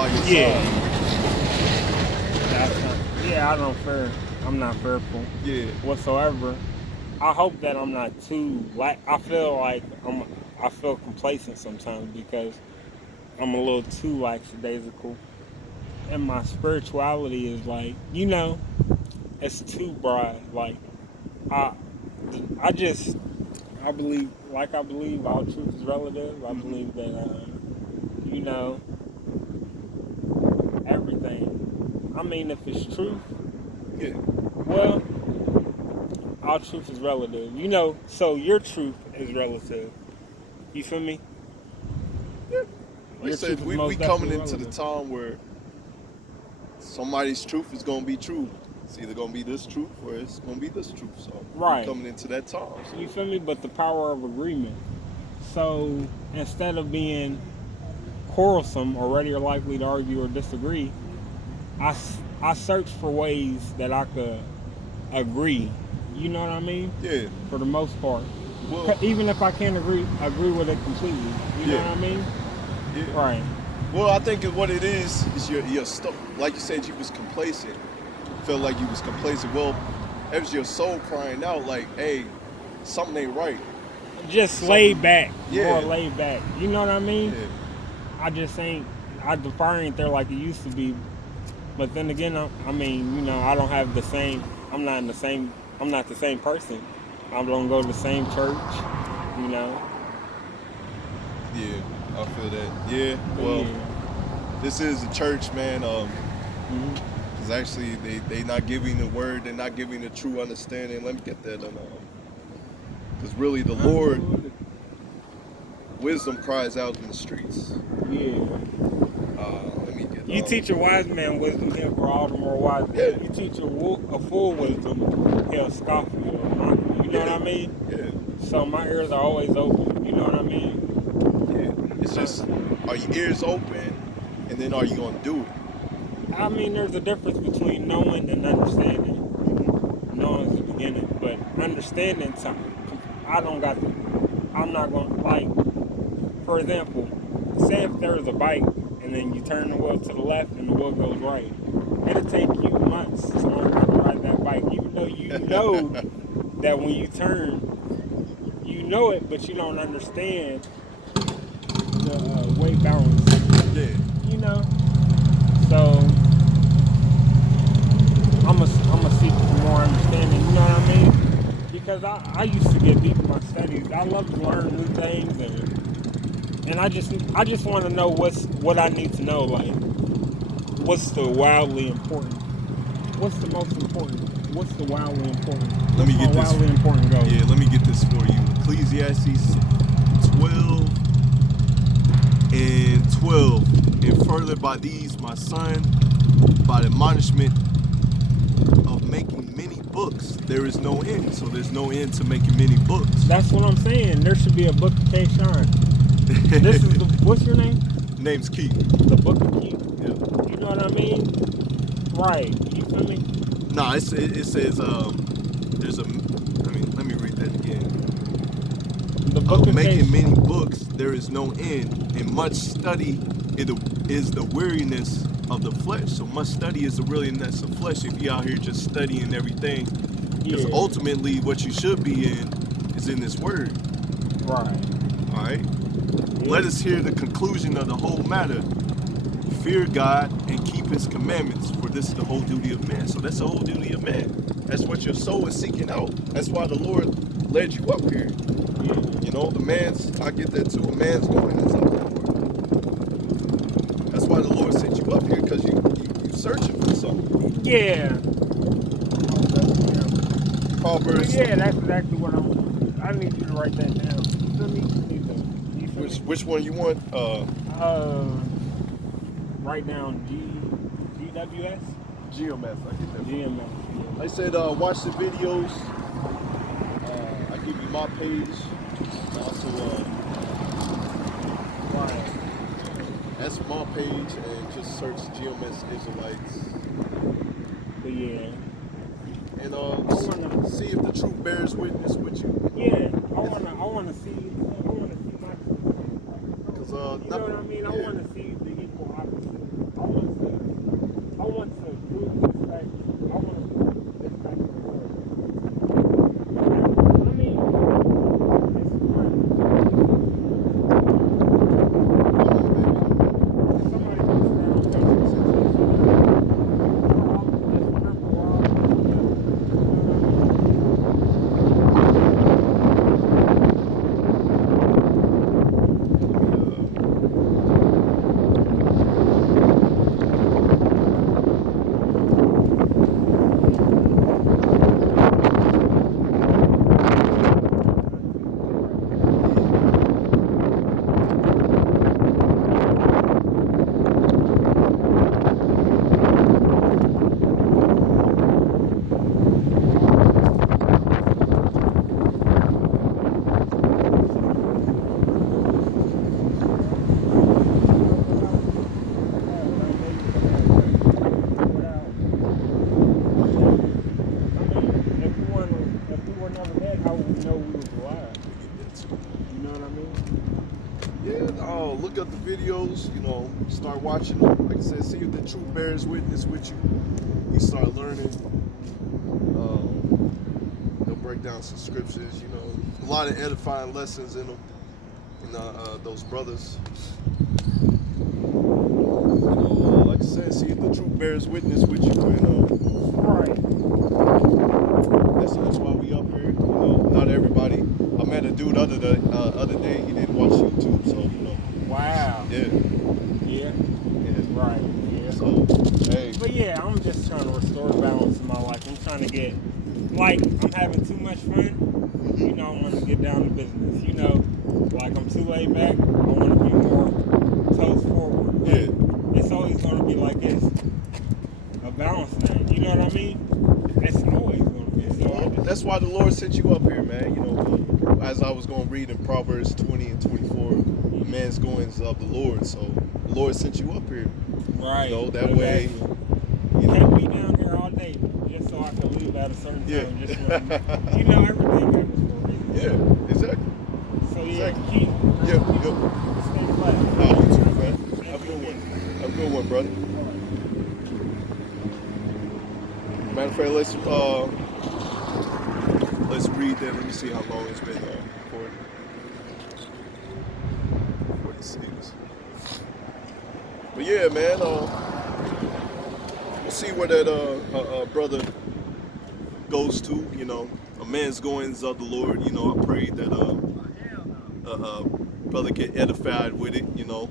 by your Yeah. side. I'm not fearful Yeah. whatsoever. I hope that I'm not too I feel like I feel complacent sometimes because I'm a little too lackadaisical, and my spirituality is like, it's too broad. Like I, I just I believe all truth is relative. I Mm-hmm. believe that you know everything. I mean, if it's truth, Yeah. well, all truth is relative. So your truth is relative. You feel me? Yeah. Like I Your said, truth is we most coming definitely into the relative. time where somebody's truth is gonna be true. It's either gonna be this truth or it's gonna be this truth. So we Right. coming into that time. You So feel me? But the power of agreement. So instead of being quarrelsome or ready or likely to argue or disagree, I search for ways that I could agree. You know what I mean? yeah. For the most part. Well, Even if I can't agree with it completely. You know yeah. what I mean? Yeah. Right. Well, I think what it is your stuff. Like you said, you was complacent. Felt like you was complacent. Well, it was your soul crying out, like, "Hey, something ain't right." Just laid Something. back. More Yeah. laid back. You know what I mean? Yeah. I just ain't. The fire ain't there like it used to be. But then again, I mean, I don't have the same. I'm not in the same. I'm not the same person. I don't go to the same church. You know. Yeah. I feel that. Yeah. But Well, yeah. this is a church, man. Hmm. Because actually, they not giving the word. They're not giving the true understanding. Let me get that. Because really, the Lord, Underwood. wisdom cries out in the streets. Yeah. Let me get. You teach a wise man wisdom, he'll grow all the more wise. Yeah. You teach a fool wisdom, he'll scoff you or mock you. You know what Yeah. I mean? Yeah. So my ears are always open. You know what I mean? Yeah. It's just, are your ears open, and then are you gonna do it? I mean, there's a difference between knowing and understanding. Knowing is the beginning, but understanding something, I don't got the. I'm not going to, for example, say if there's a bike and then you turn the wheel to the left and the wheel goes right. It'll take you months to learn how to ride that bike, even though you know that when you turn, you know it, but you don't understand the weight balance. Yeah. You know, so I'm a seek for more understanding. You know what I mean? Because I used to get deep in my studies. I love to learn new things, and I just want to know what I need to know. Like, what's the wildly important? What's the most important? What's the wildly important? Let What's me my get this. wildly important goal? Yeah, let me get this for you. Ecclesiastes 12:12. And further by these, my son, by the admonishment of making many books, there is no end. So there's no end to making many books. That's what I'm saying. There should be a book of K. Shine. This is what's your name? Name's Keith. The book of Keith. Yeah. You know what I mean? Right. You feel me? Nah, it says there's a. Let me read that again. The book of Making K. many books, there is no end, and much study is the weariness of the flesh. So much study is the weariness of flesh. If you out here just studying everything, because ultimately what you should be in is in this word. Right. All right. Yeah. Let us hear the conclusion of the whole matter. Fear God and keep His commandments, for this is the whole duty of man. So that's the whole duty of man. That's what your soul is seeking out. That's why the Lord led you up here. You know, I get that too. A man's going is up there. That's why the Lord sent you up here, because you searching for something. Yeah. Proverbs. Yeah, that's exactly what I need you to write that down. You feel me? You feel me? Which one you want? Write down GWS? GMS. I get that. GMS. I said, watch the videos. I give you my page. Also, Right. that's my page, and just search GMS Israelites. But yeah. And see if the truth bears witness with you. Yeah. I wanna see my truth. Because You know what I mean? I wanna see the equal opposite. start watching them. Like I said, see if the truth bears witness with you. You start learning. They'll break down some scriptures. You know, a lot of edifying lessons in them. And those brothers. Like I said, see if the truth bears witness with you. And Right. that's why we up here. You know, not everybody. I met a dude other day. He didn't watch YouTube, so you know. Wow. Yeah. Yeah. Yeah. Right. Yeah. So hey. But yeah, I'm just trying to restore balance in my life. I'm trying to get, like, I'm having too much fun. You know, I want to get down to business. You know, like I'm too laid back. I want to be more toes forward. But it's always going to be like this. A balance thing. You know what I mean? It's always going to be. So That's why the Lord sent you up here, man. You know, as I was going to read in Proverbs 20 and 24, the man's goings of the Lord. So the Lord sent you up here. right. You know, that way. You can't be down here all day just so I can leave at a certain time. Just you know, everything happens for a reason. Yeah, exactly. So yeah, Exactly. keep. Yep. Stay flat. Oh, you too, man. Have a good one. Have a good one, brother. Matter of fact, let's read that. Let me see how long it's been recorded. 46. But yeah, man, we'll see where that brother goes to. You know, a man's goings of the Lord. You know, I pray that brother get edified with it. You know,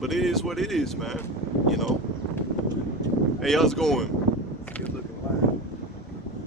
but it is what it is, man. You know. Hey, how's it going? Good looking line.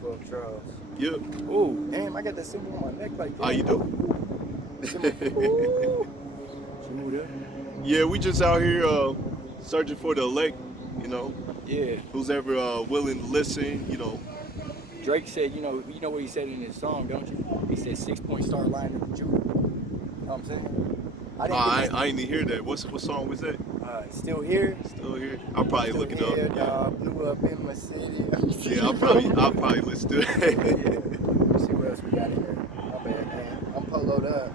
12 trials. Yep. Oh, damn, I got that symbol on my neck like that. How you doing? Ooh. Smooth up. Yeah, we just out here searching for the elect, you know, Yeah. who's ever willing to listen, you know. Drake said, you know what he said in his song, don't you? He said 6-point star line of the Jew. You know what I'm saying? I didn't even hear that. What song was that? Still here. Still here? I'll probably Still look it here, up. dog. Blew up in my city. Yeah, I'll probably listen to it. Yeah. Let's see what else we got in there. My bad, man. I'm poloed up.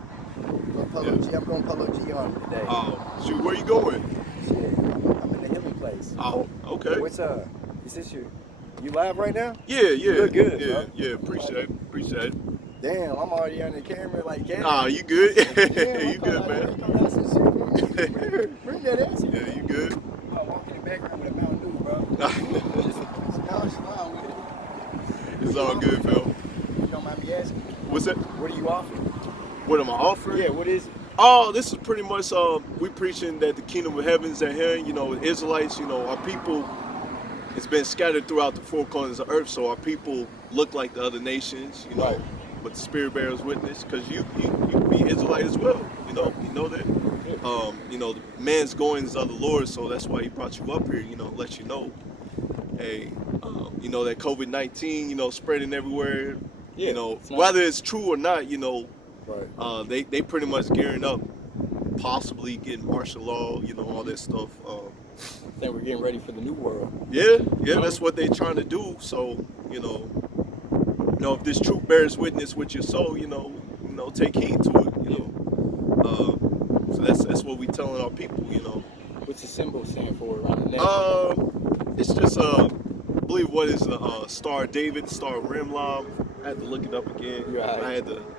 Polo G. I'm going Polo G on today. Oh, shoot, where you going? Shit. I'm in the healing place. Oh, okay. What's up? Is this you live right now? Yeah. You look good, Yeah, bro. yeah. Appreciate it. Damn, I'm already on the camera like that. Ah, you good? Damn, You good, man? Bring that ass in. Yeah, you good? I'll walk in the background with a Mountain Dew, bro. Just nonchalant with it. It's all good, Phil. You don't mind me asking? What's that? What are you offering? What am I offering? Yeah, what is it? Oh, this is pretty much we preaching that the kingdom of heaven's at hand. You know, Israelites. You know, our people. It's been scattered throughout the four corners of earth, so our people look like the other nations. You know, Right. but the Spirit bears witness, because you be Israelite as well. You know that. You know, the man's goings of the Lord, so that's why He brought you up here. You know, let you know. Hey, you know that COVID-19, you know, spreading everywhere. Yeah, you know, it's not- whether it's true or not, you know. Right. They pretty much gearing up, possibly getting martial law, you know, all that stuff. I think we're getting ready for the new world. Yeah, that's what they trying to do. So, you know, if this truth bears witness with your soul, you know, take heed to it, you know. So that's what we telling our people, you know. What's the symbol stand for around the neck? It's just I believe what is the Star David, Star Rimlam. I had to look it up again. Right. I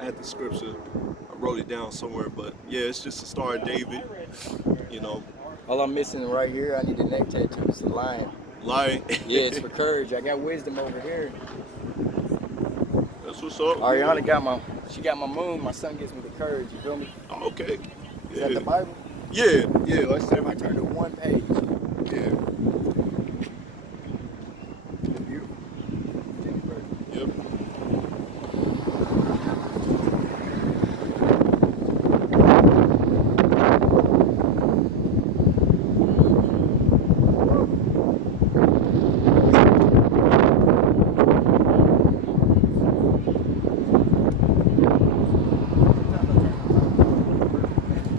had the scripture. I wrote it down somewhere, but yeah, it's just a Star David. You know, All I'm missing right here, I need a neck tattoo. It's a lion. lion. Yeah, it's for courage. I got wisdom over here. That's what's up. Ariana got my moon. My son gives me the courage. You feel me? Oh, okay. Is that the Bible? Yeah. Like I said, If I turn to one page. yeah. Beautiful. Yep.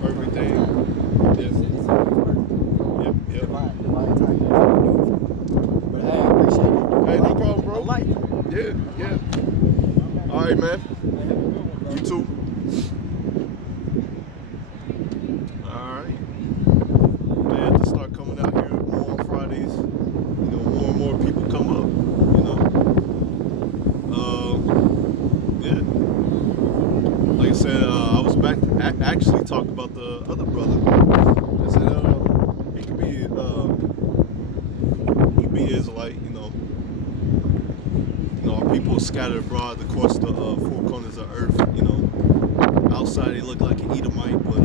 Everything. Yep. Yep. Divine timing. But hey, I appreciate it. Hey, no problem, bro. I like it. Yeah. All right, man. You too. All right. Man, to start be an Israelite, our people scattered abroad across the four corners of earth, outside they look like an Edomite, but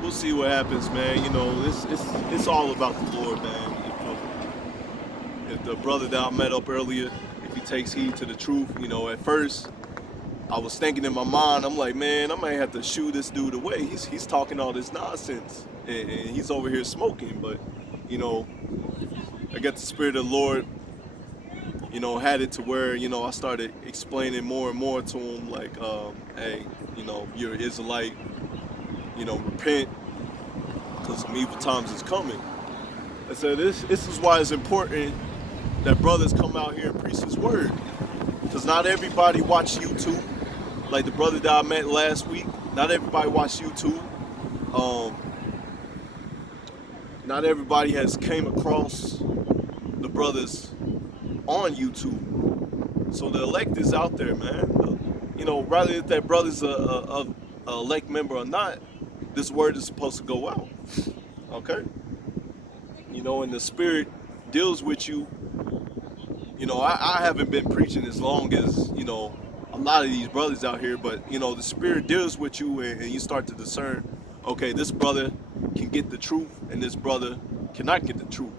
we'll see what happens, man. It's all about the Lord, man. If the brother that I met up earlier, if he takes heed to the truth, at first I was thinking in my mind, I'm like, man, I might have to shoo this dude away. He's talking all this nonsense, and he's over here smoking. But I got the Spirit of the Lord, had it to where I started explaining more and more to him, like, hey, you're an Israelite, repent, because some evil times is coming. I said this is why it's important that brothers come out here and preach His word, because not everybody watch YouTube. Like the brother that I met last week, not everybody watch YouTube. Not everybody has came across the brothers on YouTube. So the elect is out there, man. Rather if that brother's a elect member or not, this word is supposed to go out. Okay? And the Spirit deals with you. I haven't been preaching as long as, a lot of these brothers out here, but the Spirit deals with you, and you start to discern, okay, this brother can get the truth and this brother cannot get the truth.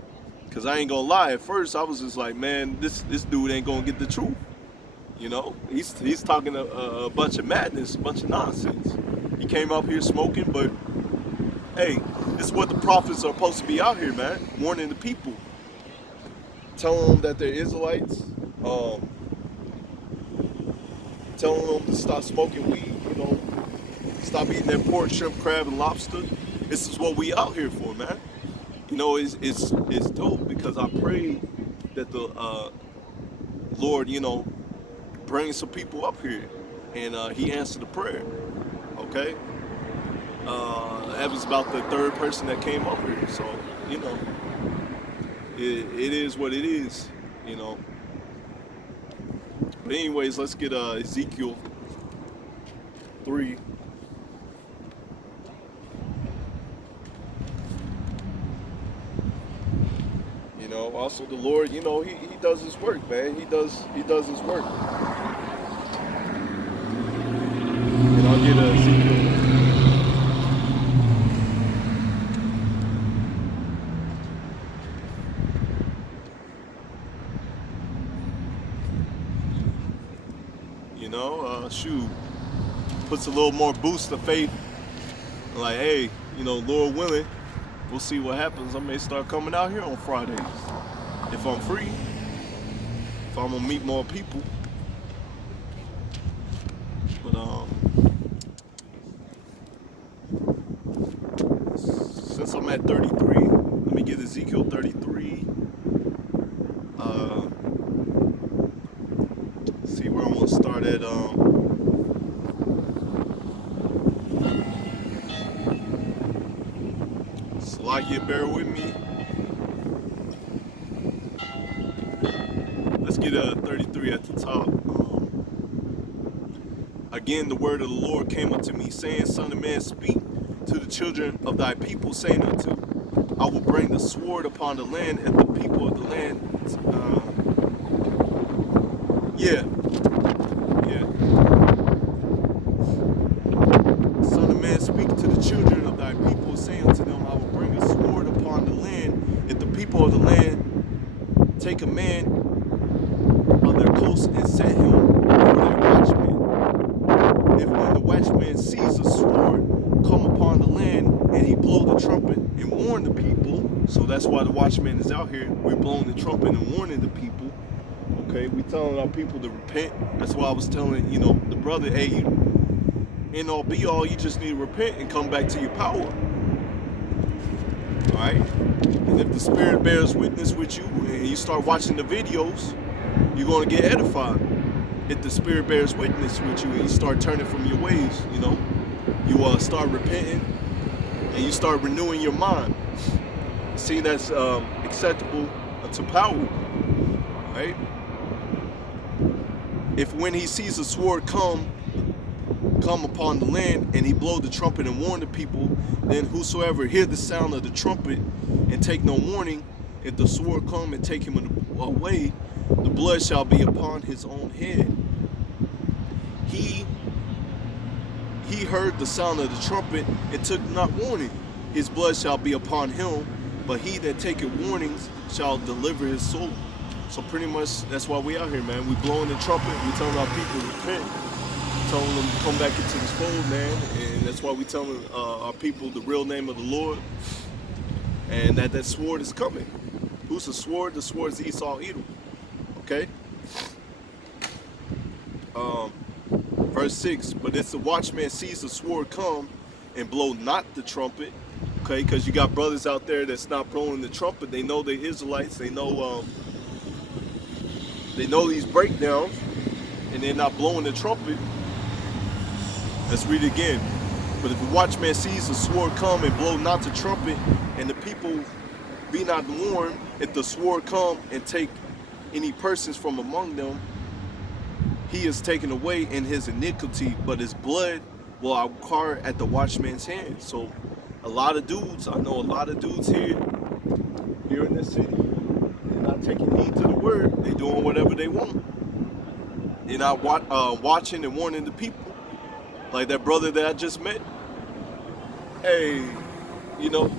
Because I ain't gonna lie, at first I was just like, man, this dude ain't gonna get the truth. He's talking a bunch of madness, a bunch of nonsense. He came up here smoking, but hey, this is what the prophets are supposed to be out here, man, warning the people, telling them that they're Israelites, telling them to stop smoking weed, stop eating that pork, shrimp, crab, and lobster. This is what we out here for, man. It's dope, because I pray that the Lord, bring some people up here, and He answered the prayer. Okay, that was about the third person that came up here, so it is what it is, But anyways, let's get Ezekiel 3. Also the Lord, he does His work, man. He does His work. And I'll get Ezekiel. Shoot, puts a little more boost of faith. Like, hey, Lord willing, we'll see what happens. I may start coming out here on Fridays if I'm free, if I'm gonna meet more people. But since I'm at 33, let me get Ezekiel 33. See where I'm gonna start at. Slakia, bear with me. Let's get 33 at the top. Again, the word of the Lord came unto me, saying, Son of man, speak to the children of thy people, saying unto, I will bring the sword upon the land, and the people of the land. Son of man, speak to the children of thy people, saying unto them, I will bring a sword upon the land, if the people of the land take a man of their coast and set him for their watchman. If when the watchman sees a sword come upon the land, and he blow the trumpet and warn the people, so that's why the watchman is out here. We're blowing the trumpet and warning the people. Okay, we telling our people to repent. That's why I was telling, the brother, hey, end all be all, you just need to repent and come back to your power. Alright? And if the Spirit bears witness with you and you start watching the videos, you're going to get edified. If the Spirit bears witness with you and you start turning from your ways, you start repenting and you start renewing your mind. See, that's acceptable to power. Right? If when he sees a sword come come upon the land, and he blow the trumpet and warn the people, then whosoever hear the sound of the trumpet and take no warning, if the sword come and take him away, the blood shall be upon his own head. He heard the sound of the trumpet and took not warning. His blood shall be upon him, but he that taketh warnings shall deliver his soul. So pretty much that's why we out here, man. We blowing the trumpet. We telling our people to repent, telling them to come back into this fold, man. And that's why we telling our people the real name of the Lord, and that sword is coming. Who's the sword? The sword is Esau Edom. Okay. Verse 6, but if the watchman sees the sword come and blow not the trumpet, okay, because you got brothers out there that's not blowing the trumpet. They know they're Israelites. They know these breakdowns, and they're not blowing the trumpet. Let's read it again. But if the watchman sees the sword come and blow not the trumpet, and the people be not warned, if the sword come and take any persons from among them, he is taken away in his iniquity, but his blood will acquire at the watchman's hand. So a lot of dudes, I know a lot of dudes here in this city, they're not taking heed to the word. They're doing whatever they want. They're not watching and warning the people. Like that brother that I just met. Hey, you know,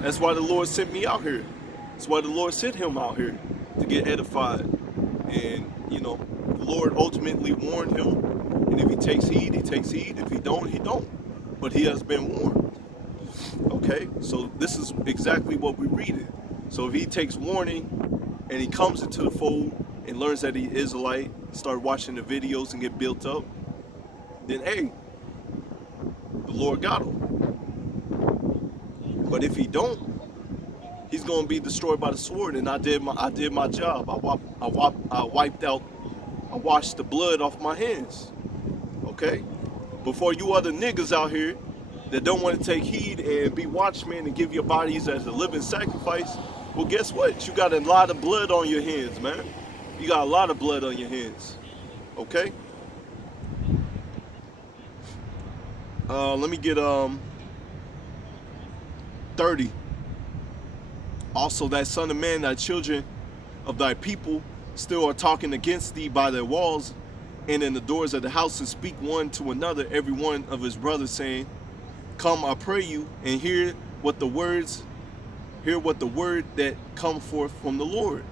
that's why the Lord sent me out here. That's why the Lord sent him out here, to get edified. And, you know, the Lord ultimately warned him. And if he takes heed, he takes heed. If he don't, he don't. But he has been warned. Okay? So this is exactly what we're reading. So if he takes warning and he comes into the fold and learns that he is Israelite, start watching the videos and get built up, then hey, the Lord got him. But if he don't, he's gonna be destroyed by the sword. And I did my job. I washed the blood off my hands. Okay? Before you other niggas out here that don't want to take heed and be watchmen and give your bodies as a living sacrifice, well, guess what? You got a lot of blood on your hands, man. You got a lot of blood on your hands. Okay? Let me get 30. Also, that son of man, thy children of thy people still are talking against thee by their walls and in the doors of the house, and speak one to another, every one of his brothers, saying, come, I pray you, and hear what the word that come forth from the Lord.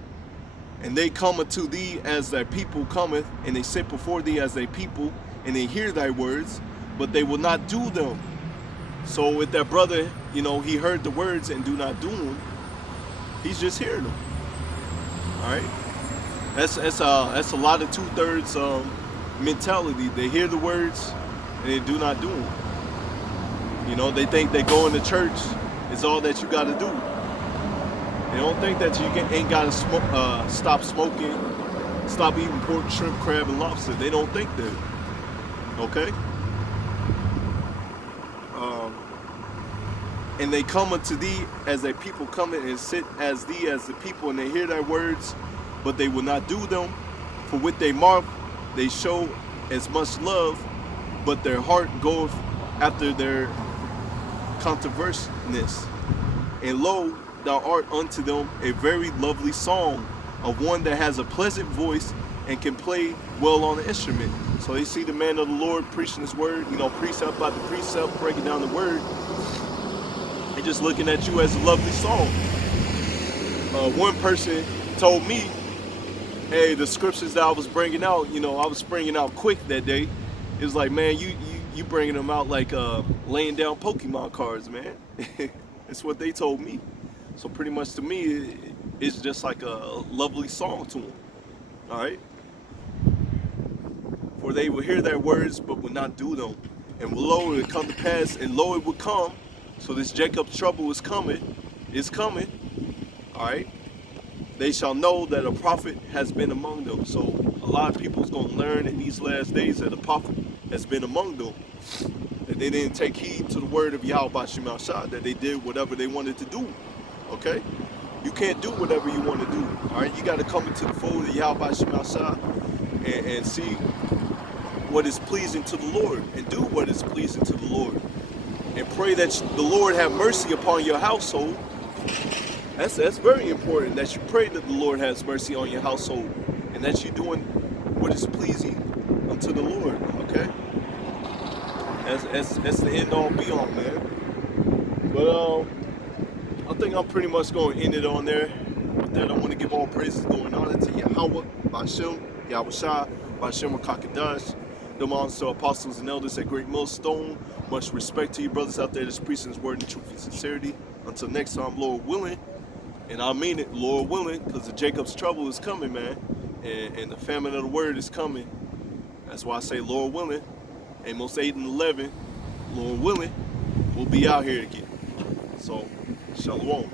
And they come unto thee as thy people cometh, and they sit before thee as thy people, and they hear thy words, but they will not do them. So if that brother, you know, he heard the words and do not do them, he's just hearing them. All right, that's a lot of 2/3 mentality. They hear the words and they do not do them. You know, they think that going to church is all that you got to do. They don't think that you ain't got to stop smoking, stop eating pork, shrimp, crab, and lobster. They don't think that. Okay. And they come unto thee as a people coming, and sit as thee as the people, and they hear thy words, but they will not do them. For with their mouth they show as much love, but their heart goeth after their controversiness. And lo, thou art unto them a very lovely song of one that has a pleasant voice and can play well on the instrument. So they see the man of the Lord preaching his word, you know, precept by the precept, breaking down the word. They're just looking at you as a lovely song. One person told me, hey, the scriptures that I was bringing out, you know, I was bringing out quick that day. It was like, man, you bringing them out like laying down Pokemon cards, man. That's what they told me. So pretty much to me, it's just like a lovely song to them. All right? For they will hear their words, but will not do them. And lo, it will come to pass, and lo, it will come. So this Jacob's trouble is coming. It's coming. All right? They shall know that a prophet has been among them. So a lot of people's going to learn in these last days that a prophet has been among them. That they didn't take heed to the word of Yahweh Shema Shah, that they did whatever they wanted to do. Okay? You can't do whatever you want to do. All right? You got to come into the fold of Yahweh Shema Shah and see what is pleasing to the Lord and do what is pleasing to the Lord. And pray that the Lord have mercy upon your household. That's very important, that you pray that the Lord has mercy on your household and that you're doing what is pleasing unto the Lord, okay? That's the end all be all, man. But I think I'm pretty much going to end it on there. With that, I want to give all praises going on to Yahweh, Bashem, Yahushua, Bashem Kakadash, the monster apostles and elders at Great Millstone. Much respect to you brothers out there that's preaching his word in truth and sincerity. Until next time, Lord willing, and I mean it, Lord willing, because the Jacob's trouble is coming, man, and the famine of the word is coming. That's why I say, Lord willing, Amos 8 and 11, Lord willing, we'll be out here again. So, shalom.